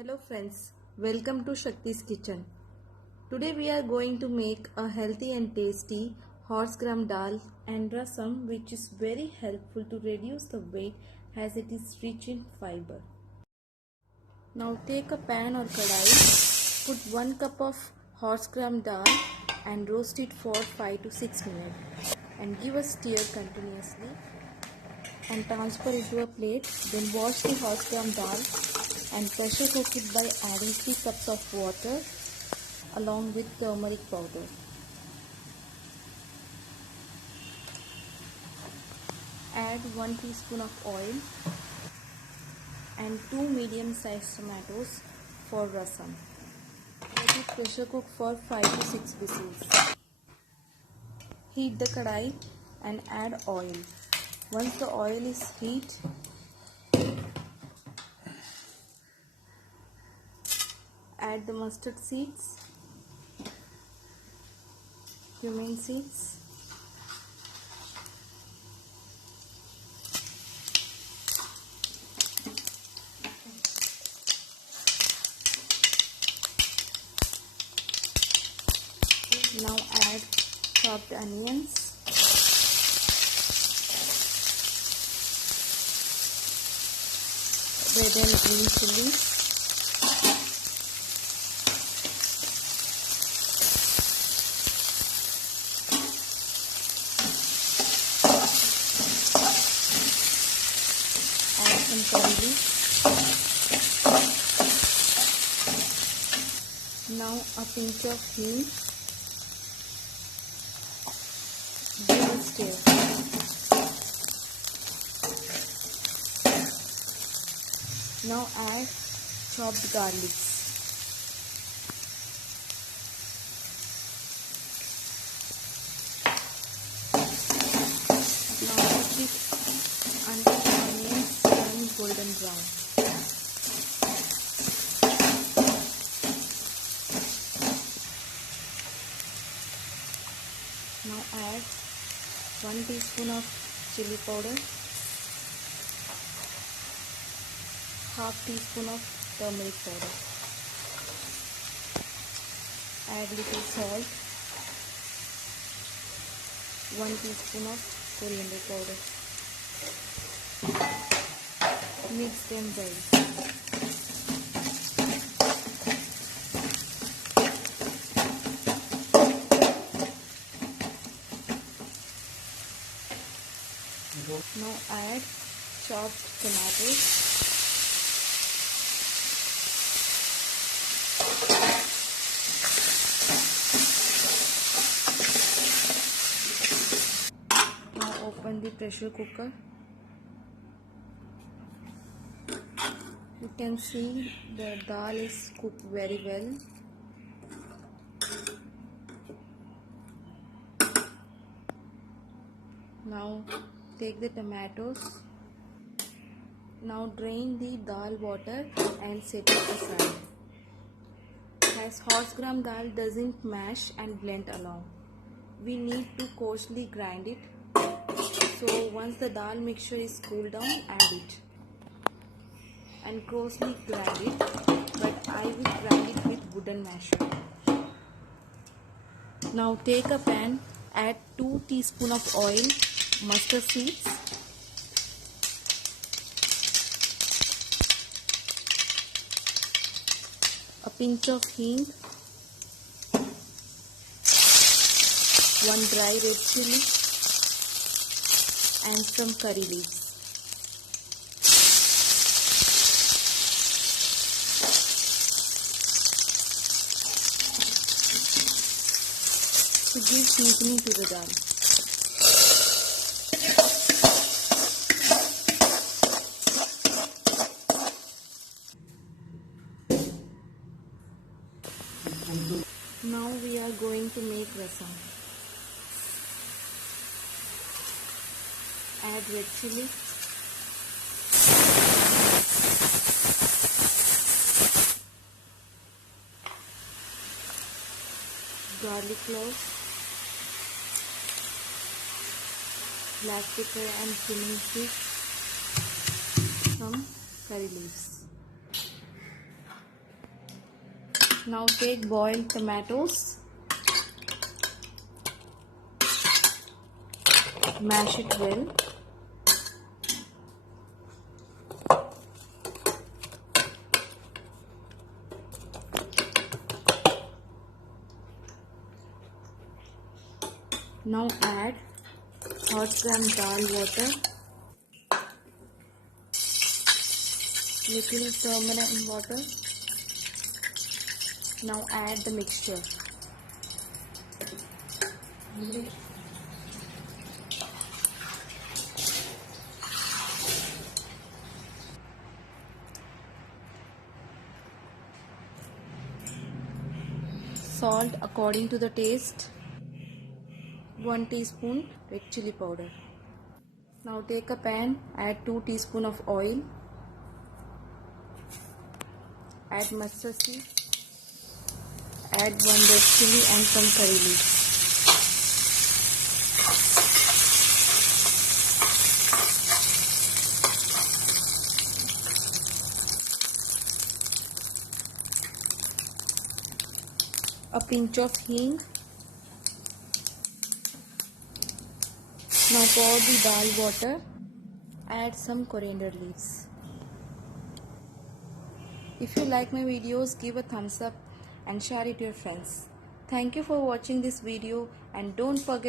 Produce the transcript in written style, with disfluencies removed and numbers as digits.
Hello friends, welcome to Shakti's kitchen. Today we are going to make a healthy and tasty horse gram dal and rasam, which is very helpful to reduce the weight as it is rich in fiber. Now take a pan or kadai, put 1 cup of horse gram dal and roast it for 5 to 6 minutes and give a stir continuously and transfer it to a plate. Then wash the horse gram dal and pressure cook it by adding 3 cups of water along with turmeric powder. Add 1 teaspoon of oil and 2 medium sized tomatoes for rasam. Let it pressure cook for 5 to 6 whistles. Heat the kadai and add oil. Once the oil is heat, add the mustard seeds, cumin seeds, now add chopped onions, red and green chilies, add some curry leaves. Now a pinch of hing. Give a stir. Now add chopped garlics. Now cook it until the onions turn golden brown. Now add 1 teaspoon of chili powder, half teaspoon of turmeric powder. Add little salt, 1 teaspoon of coriander powder. Mix them well. Now add chopped tomatoes, now open the pressure cooker. You can see the dal is cooked very well. Now take the tomatoes. Now drain the dal water and set it aside. As horse gram dal doesn't mash and blend along, we need to coarsely grind it. So once the dal mixture is cooled down, add it and coarsely grind it, but I will grind it with wooden masher. Now take a pan, add 2 teaspoons of oil, mustard seeds, a pinch of hing, 1 dry red chili and some curry leaves. To give seasoning to the dal. Now we are going to make rasam. Add red chili, garlic cloves, black pepper and cumin seeds, some curry leaves. Now take boiled tomatoes, mash it well. Now add 100 gram dal water, little turmeric water. Now add the mixture. Salt according to the taste. 1 teaspoon red chili powder. Now take a pan, add 2 teaspoon of oil, add mustard seed, add 1 red chili and some curry leaves. A pinch of hing. Now pour the dal water, add some coriander leaves. If you like my videos, give a thumbs up and share it to your friends. Thank you for watching this video and don't forget